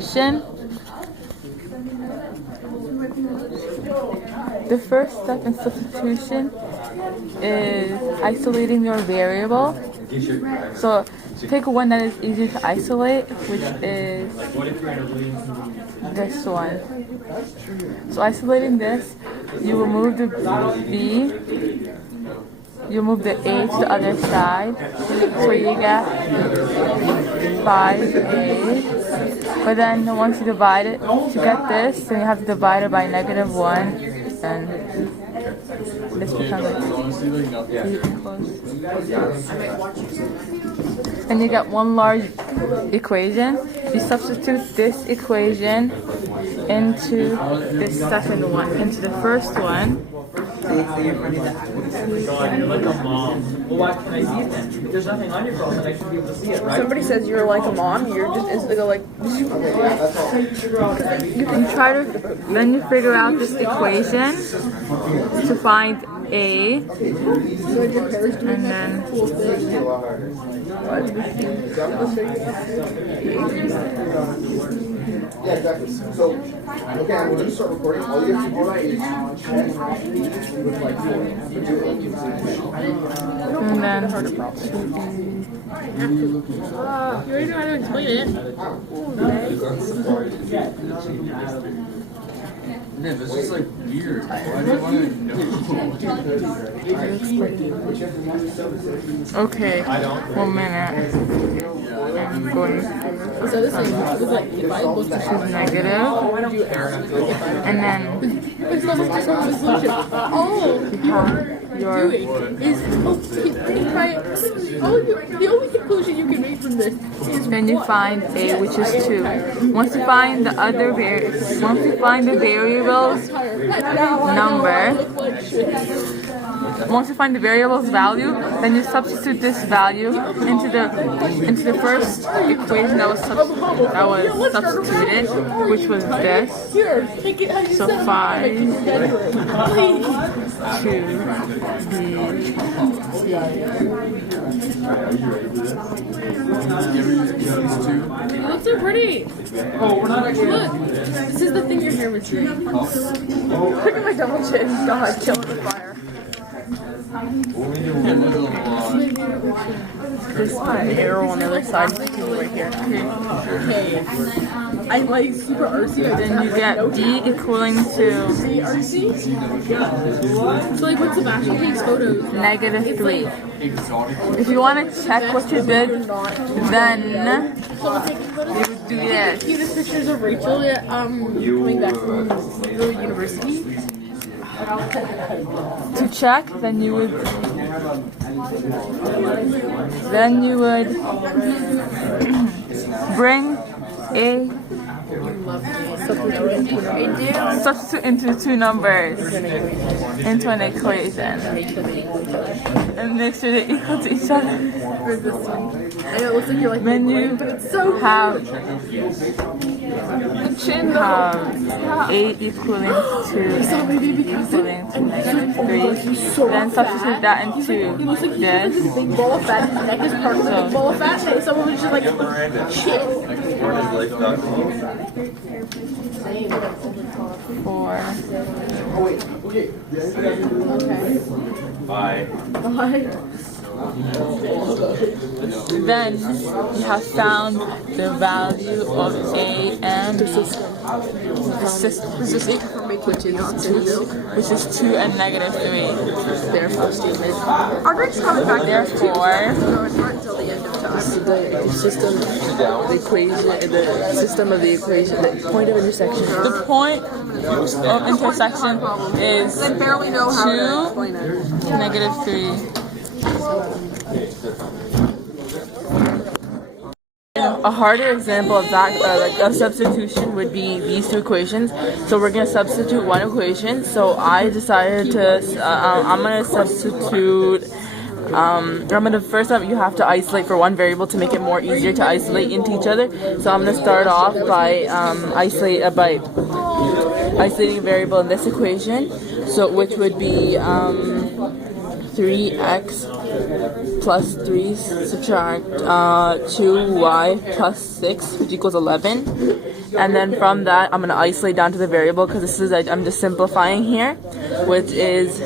The first step in substitution is isolating your variable. So pick one that is easy to isolate, which is this one. So isolating this, you remove the B, you move the A to the other side, so you get 5A. But then once you divide it, to get this, then you have to divide it by -1, and this becomes like and you get one large equation. You substitute this equation into this second one, into the first one. You're like a mom. Well, why can I see it then? If there's nothing on your phone, then I should be able to see it, right? Somebody says you're like a mom, you're just instantly like. You try to, then you figure out this equation to find A, and then Yeah, exactly. So, okay, I'm going to start recording. All you have to do is with like four. and then You already know how to explain it. Yeah, this is like weird. Why do you want to know? okay, 1 minute. I'm going So this is like if I looked at to negative, and then it's not just a solution. All your is the only conclusion you can make from this is then you find A, which is 2. Once you find the variable's number, once you find the variable's value, then you substitute this value into the first equation that was substituted, which was this. So 5, 2, B, You look so pretty. Oh, we're not actually. Look, this is the thing your hair was doing. Look at my double chin. God, killing the fire. This arrow on the other side is right here. Okay. I'm like super artsy. then you get D equaling to See artsy? So like what's the actual takes photos? -3. If you want to check what you did, then Someone taking photos? you would do this. Cutest pictures of Rachel coming back from the university. To check, then you would bring a substitute into two numbers into an equation and make sure they equal to each other. I know it looks like you're like Then you but it's so have chin A equaling to -3. Then substitute that into this. big ball of fat. His neck is part of the big ball of fat. And someone was just like shit. 4. Bye. Then you have found the value of A and B. The system, Which is not which is 2 and -3. therefore statement. Our grades coming back Therefore, no, it's not until the end of time. The system, the equation, the system of the equation, the point of intersection. the point of intersection is I barely know how to 2 explain it. -3. A harder example of that, like of substitution, would be these two equations. So we're gonna substitute one equation. So I decided to, I'm gonna substitute. First off, you have to isolate for one variable to make it more easier to isolate into each other. So I'm gonna start off by isolating a variable in this equation. So which would be 3x plus 3 subtract 2y plus 6, which equals 11. And then from that, I'm going to isolate down to the variable because this is, I'm just simplifying here, which is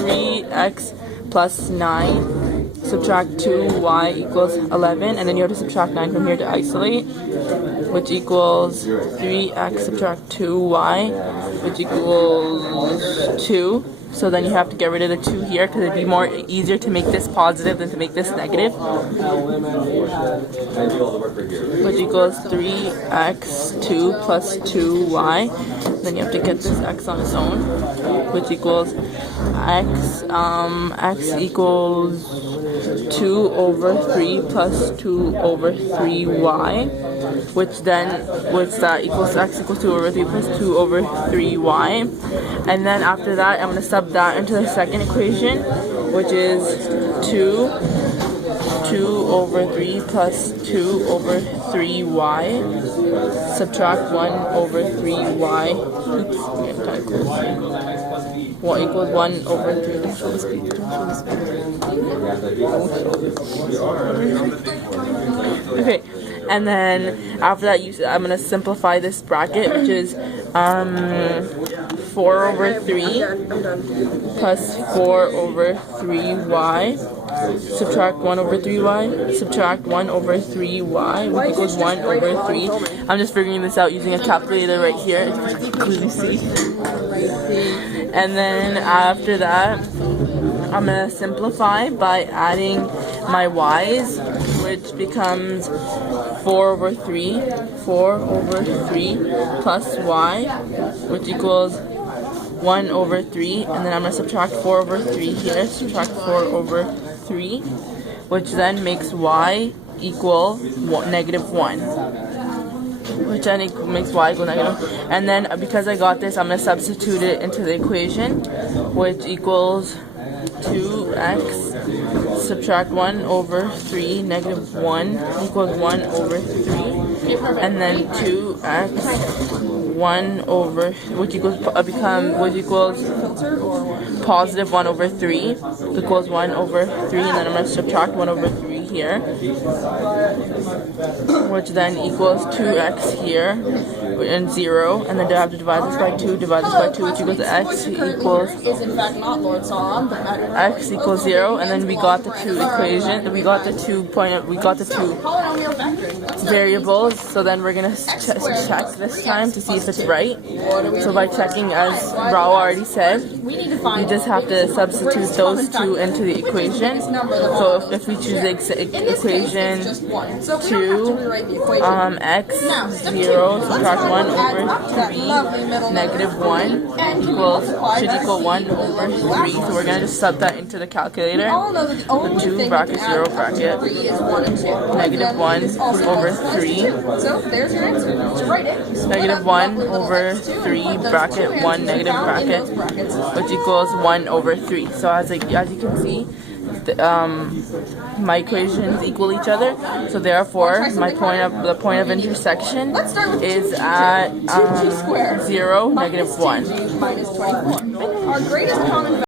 3x plus 9 subtract 2y equals 11, and then you have to subtract 9 from here to isolate, which equals 3x subtract 2y, which equals 2. So then you have to get rid of the 2 here because it'd be more easier to make this positive than to make this negative, which equals 3x2 plus 2y. Then you have to get this x on its own, which equals x equals 2 over 3 plus 2 over 3y, which that equals x equals 2 over 3 plus 2 over 3y. And then after that, I'm going to sub that into the second equation, which is 2 over 3 plus 2 over 3y, subtract 1 over 3y, oops, I'm kind of close. What equals 1 over 3, don't show the speed, Okay, and then after that, I'm going to simplify this bracket, which is 4 over 3 plus 4 over 3y, subtract 1 over 3y, subtract 1 over 3y, which equals 1 over 3. I'm just figuring this out using a calculator right here, as you can clearly see. And then after that, I'm going to simplify by adding my y's, which becomes 4 over 3 plus y, which equals 1 over 3, and then I'm going to subtract 4 over 3 here, subtract 4 over 3, which then makes y equal negative 1. Which then makes y equal negative. And then because I got this, I'm going to substitute it into the equation, which equals 2x subtract 1 over 3 negative 1 equals 1 over 3. And then 2x 1 over, which equals positive 1 over 3 equals 1 over 3, and then I'm going to subtract 1 over 3 here, which then equals 2x here and 0, and then I have to divide this by 2, which equals x equals x equals 0, and then we got the two equations, we got the two variables. So then we're gonna check this time to see if it's right. So by checking, as Rahwa already said, we just have to substitute those two into the equation. So if we choose the equation 2, x 0 subtract 1 over 3 negative 1 should equal 1 over 3. So we're gonna just sub that into the calculator. The 2 bracket 0 bracket negative 1 over 3. So there's your answer. To write it. Negative 1 over 3 bracket 1 negative bracket, which equals 1 over 3. So as you can see, my equations equal each other. So therefore, the point of intersection is at 0, negative 1. Minus 24. Our greatest common